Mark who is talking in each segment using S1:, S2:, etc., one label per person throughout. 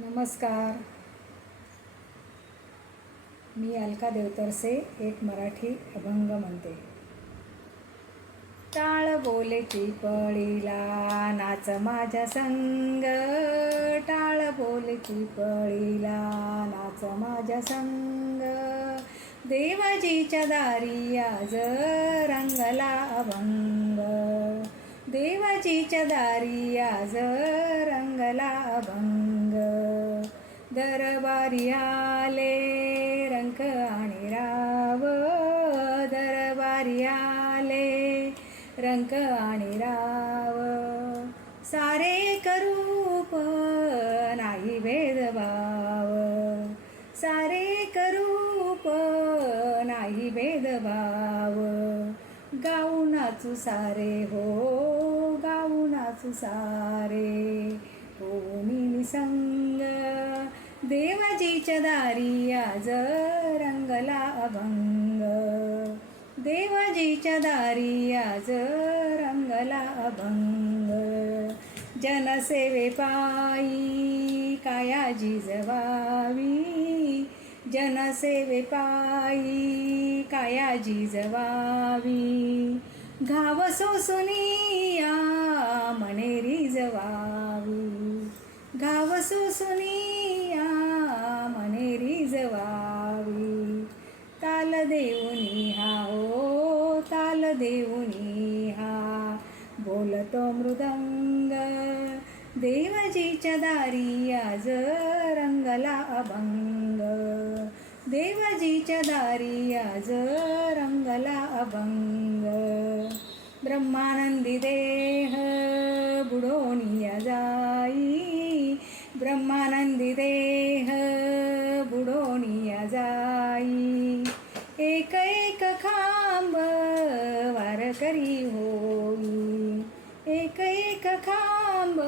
S1: नमस्कार. मी अलका देवतरसे एक मराठी अभंग म्हणते. टाळ बोलेची पळीला नाच माझ्या संग. टाळ बोलेची पळीला नाच माझ्या संग. देवाजीच्या दारी आज रंगला अभंग. देवाजीच्या दारी आज रंगला अभंग. दरबारी आले रंक आणि राव दरबारी आले रंक आणि राव. सारे करूप नाही भेदभाव सारे करूप नाही भेदभाव गाऊ नाचू सारे हो गाऊ नाचू सारे. हो निसंग देवाजीच्या दारी आज रंगला अभंग. देवाजीच्या दारी आज रंगला अभंग. जनसेवे पायी कायाजी जवावी. जनसेवे पायी कायाजी जवावी. घाव सोसुनिया मनेरी जवावी. घाव सोसुनी देऊनी हा. बोलतो मृदंग. देवजीच्या दारी आज रंगला अभंग. देवजीच्या दारी आज रंगला अभंग. ब्रह्मानंदी देह वारकरी होई. एक एक खांब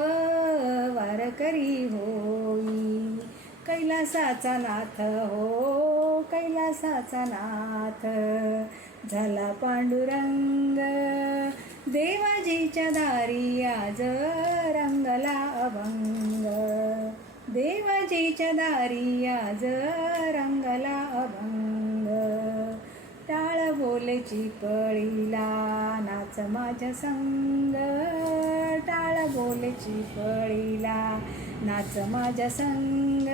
S1: वारकरी होई. कैलासाचा नाथ हो कैलासाचा नाथ. झाला पांडुरंग देवाजीच्या दारी आज रंगला अभंग. देवाजीच्या दारी आज रंगला अभंग. टाळ बोले चिपळीला नाच माझ्या संग. टाळ बोलची पळीला नाच माझ्या संग.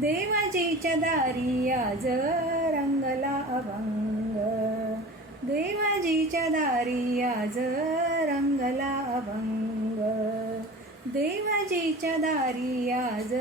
S1: देवाजीच्या दारी आज रंगला अभंग. देवाजीच्या दारी आज रंगला अभंग. देवाजीच्या दारी आज